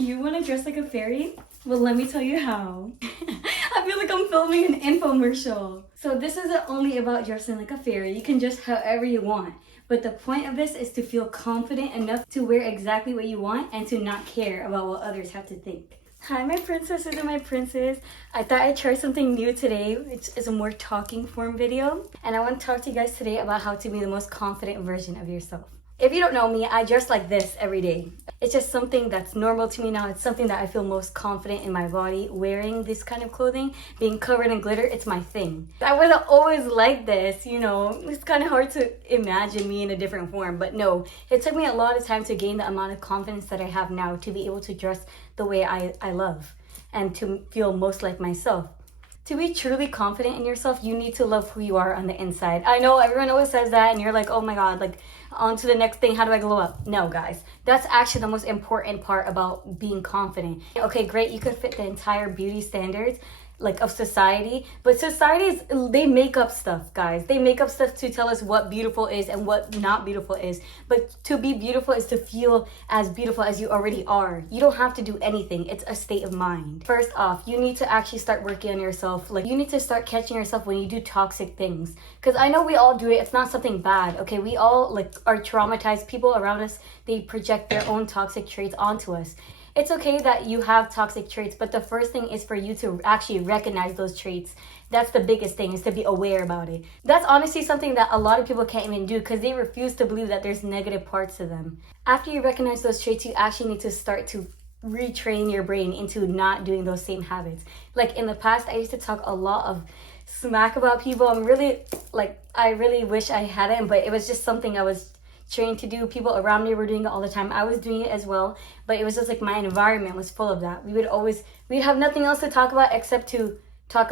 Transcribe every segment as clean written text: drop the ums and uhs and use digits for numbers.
You want to dress like a fairy? Well, let me tell you how. I feel like I'm filming an infomercial. So this isn't only about dressing like a fairy. You can dress however you want. But the point of this is to feel confident enough to wear exactly what you want and to not care about what others have to think. Hi, my princesses and my princes. I thought I'd try something new today, which is a more talking form video. And I want to talk to you guys today about how to be the most confident version of yourself. If you don't know me, I dress like this every day. It's just something that's normal to me now. It's something that I feel most confident in my body, wearing this kind of clothing, being covered in glitter, it's my thing. I wasn't always like this, you know. It's kind of hard to imagine me in a different form, but no. It took me a lot of time to gain the amount of confidence that I have now to be able to dress the way I love and to feel most like myself. To be truly confident in yourself, you need to love who you are on the inside. I know everyone always says that and you're like, oh my God, like on to the next thing, how do I glow up? No, guys, that's actually the most important part about being confident. Okay, great, you could fit the entire beauty standards like of society, but societies, they make up stuff, guys. They make up stuff to tell us what beautiful is and what not beautiful is. But to be beautiful is to feel as beautiful as you already are. You don't have to do anything. It's a state of mind. First off, you need to actually start working on yourself. Like, you need to start catching yourself when you do toxic things. Because I know we all do it. It's not something bad, okay? We all like are traumatized. People around us, they project their own toxic traits onto us. It's okay that you have toxic traits, but the first thing is for you to actually recognize those traits. That's the biggest thing, is to be aware about it. That's honestly something that a lot of people can't even do because they refuse to believe that there's negative parts to them. After you recognize those traits, you actually need to start to retrain your brain into not doing those same habits. Like in the past, I used to talk a lot of smack about people. I really wish I hadn't, but it was just something I was trained to do. People around me were doing it all the time. I was doing it as well, but it was just like my environment was full of that. We'd have nothing else to talk about except to talk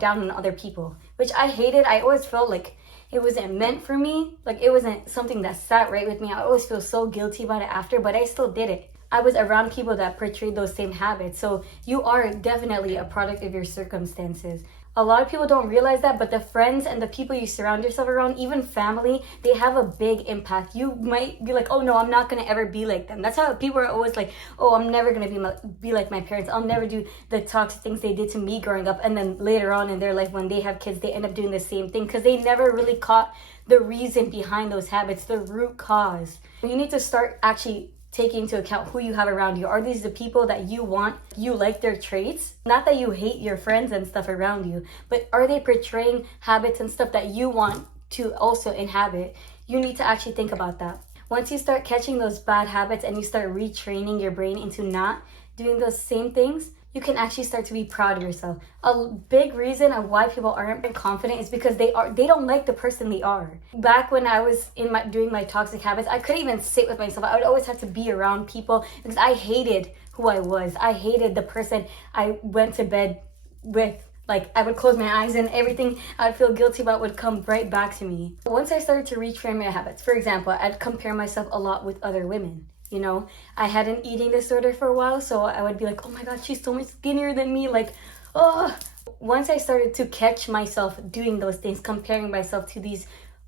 down on other people, which I hated. I always felt like it wasn't meant for me. Like it wasn't something that sat right with me. I always feel so guilty about it after, but I still did it. I was around people that portrayed those same habits. So you are definitely a product of your circumstances. A lot of people don't realize that, but the friends and the people you surround yourself around, even family, they have a big impact. You might be like, oh no, I'm not going to ever be like them. That's how people are always like, oh, I'm never going to be like my parents. I'll never do the toxic things they did to me growing up. And then later on in their life, when they have kids, they end up doing the same thing because they never really caught the reason behind those habits, the root cause. You need to start actually taking into account who you have around you. Are these the people that you like their traits? Not that you hate your friends and stuff around you, but are they portraying habits and stuff that you want to also inhabit? You need to actually think about that. Once you start catching those bad habits and you start retraining your brain into not doing those same things, you can actually start to be proud of yourself. A big reason of why people aren't confident is because they don't like the person they are. Back when I was doing my toxic habits, I couldn't even sit with myself. I would always have to be around people because I hated who I was. I hated the person I went to bed with. Like, I would close my eyes and everything I'd feel guilty about would come right back to me. Once I started to retrain my habits, for example, I'd compare myself a lot with other women. You know, I had an eating disorder for a while, so I would be like, oh my God, she's so much skinnier than me. Like, oh. Once I started to catch myself doing those things, comparing myself to these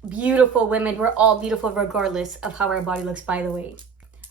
beautiful women, we're all beautiful regardless of how our body looks, by the way.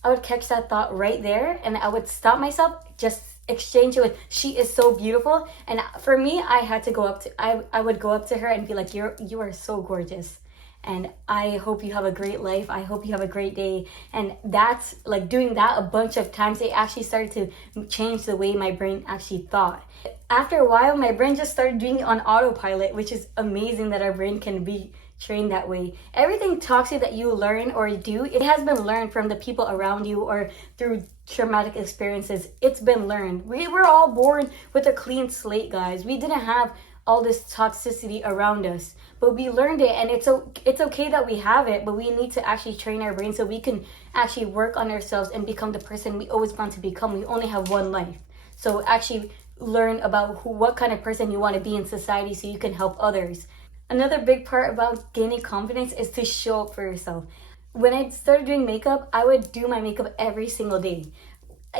I would catch that thought right there and I would stop myself, just exchange it with, she is so beautiful. And for me, I had to go up to, I would go up to her and be like, you are so gorgeous. And I hope you have a great life. I hope you have a great day. And that's like doing that a bunch of times. It actually started to change the way my brain actually thought. After a while, my brain just started doing it on autopilot, which is amazing that our brain can be trained that way. Everything toxic that you learn or do, it has been learned from the people around you or through traumatic experiences. It's been learned. We were all born with a clean slate, guys. We didn't have all this toxicity around us, but we learned it, and it's okay that we have it, but we need to actually train our brain so we can actually work on ourselves and become the person we always want to become. We only have one life, so actually learn about what kind of person you want to be in society so you can help others. Another big part about gaining confidence is to show up for yourself. When I started doing makeup, I would do my makeup every single day.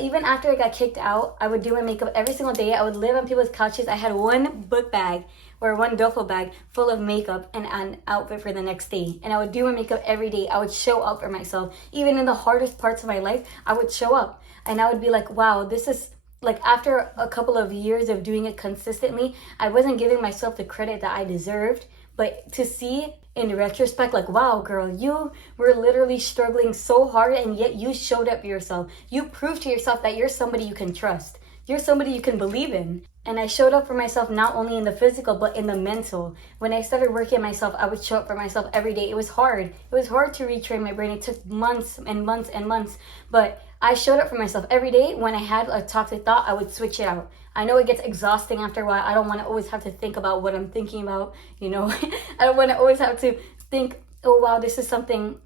Even after I got kicked out, I would do my makeup every single day. I would live on people's couches. I had one book bag or one duffel bag full of makeup and an outfit for the next day. And I would do my makeup every day. I would show up for myself. Even in the hardest parts of my life, I would show up. And I would be like, wow, this is like, after a couple of years of doing it consistently, I wasn't giving myself the credit that I deserved. But to see in retrospect, like, wow, girl, you were literally struggling so hard and yet you showed up for yourself. You proved to yourself that you're somebody you can trust. You're somebody you can believe in. And I showed up for myself not only in the physical, but in the mental. When I started working on myself, I would show up for myself every day. It was hard. It was hard to retrain my brain. It took months and months and months. But I showed up for myself every day. When I had a toxic thought, I would switch it out. I know it gets exhausting after a while. I don't want to always have to think about what I'm thinking about, you know. I don't want to always have to think, oh, wow, this is something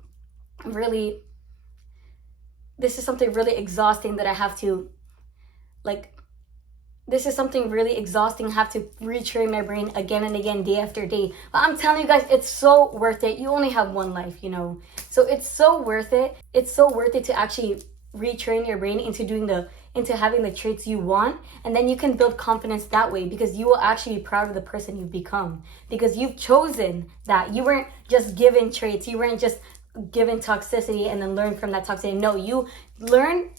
really exhausting that I have to, like, this is something really exhausting. I have to retrain my brain again and again, day after day. But I'm telling you guys, it's so worth it. You only have one life, you know. So it's so worth it. It's so worth it to actually retrain your brain into having the traits you want, and then you can build confidence that way, because you will actually be proud of the person you've become, because you've chosen that. You weren't just given traits, you weren't just given toxicity and then learn from that toxicity. No, you learn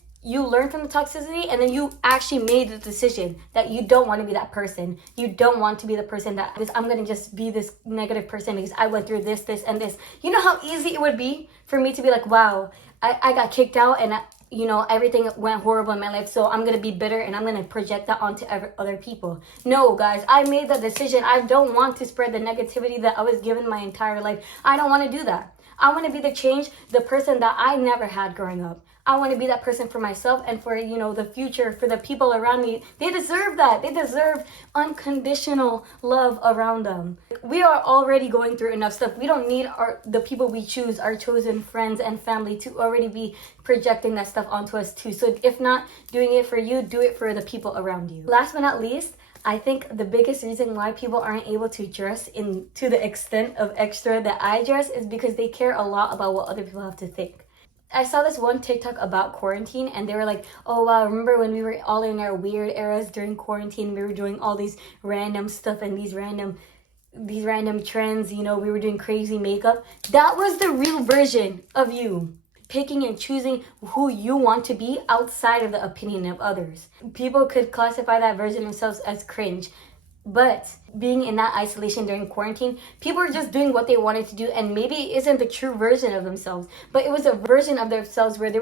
from the toxicity, and then you actually made the decision that you don't want to be that person. You don't want to be the person that I'm going to just be this negative person because I went through this, and this. You know how easy it would be for me to be like, wow, I got kicked out and you know, everything went horrible in my life, so I'm gonna be bitter and I'm gonna project that onto other people. No, guys, I made that decision. I don't want to spread the negativity that I was given my entire life. I don't want to do that. I want to be the person that I never had growing up. I want to be that person for myself and for, you know, the future, for the people around me. They deserve that. They deserve unconditional love around them. We are already going through enough stuff. We don't need the people we choose, our chosen friends and family, to already be projecting that stuff onto us too. So if not doing it for you, do it for the people around you. Last but not least, I think the biggest reason why people aren't able to dress to the extent of extra that I dress is because they care a lot about what other people have to think. I saw this one TikTok about quarantine, and they were like, oh wow, remember when we were all in our weird eras during quarantine, we were doing all these random stuff and these random trends, you know, we were doing crazy makeup. That was the real version of you. Picking and choosing who you want to be outside of the opinion of others. People could classify that version of themselves as cringe. But being in that isolation during quarantine, people are just doing what they wanted to do, and maybe it isn't the true version of themselves, but it was a version of themselves where they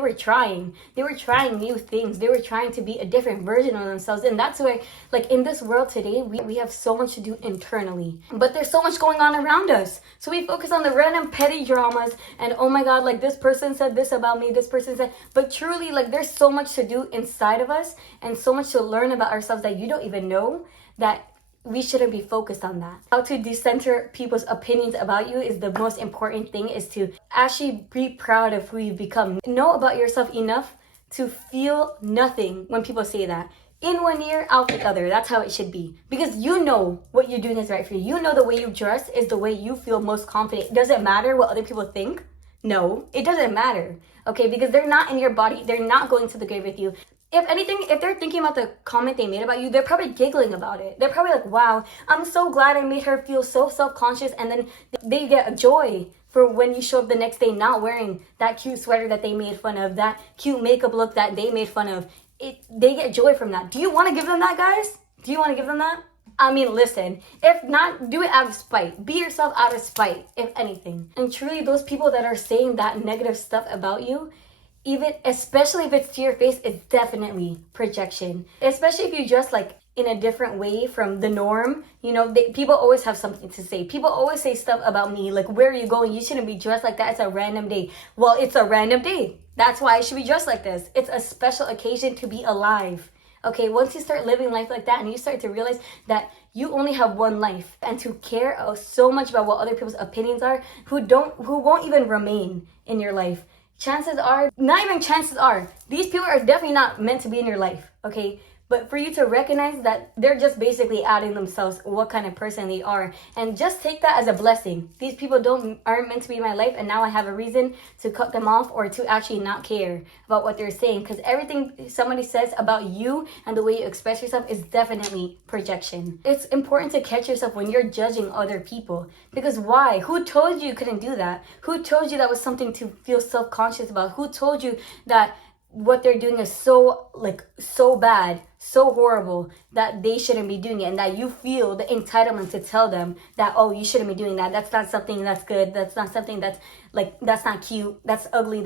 were trying new things. They were trying to be a different version of themselves. And that's why, like, in this world today, we have so much to do internally, but there's so much going on around us. So we focus on the random petty dramas and, oh my god, like, this person said this about me, this person said, but truly, like, there's so much to do inside of us and so much to learn about ourselves that you don't even know, that we shouldn't be focused on that. How to decenter people's opinions about you is the most important thing, is to actually be proud of who you've become. Know about yourself enough to feel nothing when people say that. In one ear, out the other. That's how it should be. Because you know what you're doing is right for you. You know the way you dress is the way you feel most confident. Does it matter what other people think? No, it doesn't matter. Okay, because they're not in your body. They're not going to the grave with you. If anything, if they're thinking about the comment they made about you, they're probably giggling about it. They're probably like, wow, I'm so glad I made her feel so self-conscious. And then they get a joy for when you show up the next day not wearing that cute sweater that they made fun of, that cute makeup look that they made fun of. They get joy from that. Do you want to give them that, guys? Do you want to give them that? I mean, listen, if not, do it out of spite. Be yourself out of spite, if anything. And truly, those people that are saying that negative stuff about you, especially if it's to your face, it's definitely projection. Especially if you dress like in a different way from the norm. You know, people always have something to say. People always say stuff about me, like, where are you going? You shouldn't be dressed like that. It's a random day. Well, it's a random day. That's why I should be dressed like this. It's a special occasion to be alive. Okay, once you start living life like that and you start to realize that you only have one life, and to care so much about what other people's opinions are, who won't even remain in your life, chances are, not even chances are, these people are definitely not meant to be in your life, okay? But for you to recognize that they're just basically adding themselves what kind of person they are, and just take that as a blessing. These people aren't meant to be in my life, and now I have a reason to cut them off or to actually not care about what they're saying, because everything somebody says about you and the way you express yourself is definitely projection. It's important to catch yourself when you're judging other people, because why? Who told you couldn't do that? Who told you that was something to feel self-conscious about? Who told you that what they're doing is so bad, so horrible, that they shouldn't be doing it, and that you feel the entitlement to tell them that, oh, you shouldn't be doing that, that's not something that's good, that's not something that's that's not cute, that's ugly.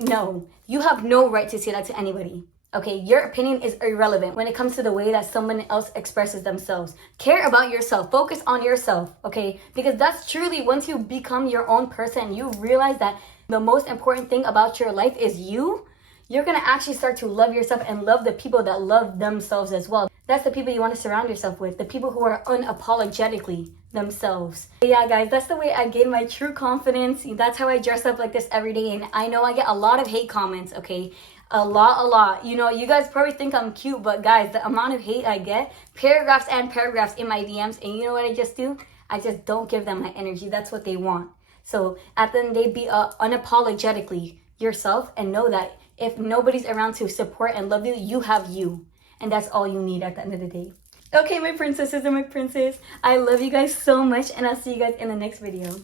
No, you have no right to say that to anybody. Okay, your opinion is irrelevant when it comes to the way that someone else expresses themselves. Care about yourself. Focus on yourself, okay? Because that's truly, once you become your own person, you realize that the most important thing about your life is you're going to actually start to love yourself and love the people that love themselves as well. That's the people you want to surround yourself with, the people who are unapologetically themselves. But yeah, guys, that's the way I gain my true confidence. That's how I dress up like this every day. And I know I get a lot of hate comments, okay? A lot. You know, you guys probably think I'm cute, but guys, the amount of hate I get, paragraphs and paragraphs in my DMs, and you know what I just do? I just don't give them my energy. That's what they want. So at the end of the day, be unapologetically yourself, and know that if nobody's around to support and love you, you have you. And that's all you need at the end of the day. Okay, my princesses and my princes, I love you guys so much, and I'll see you guys in the next video.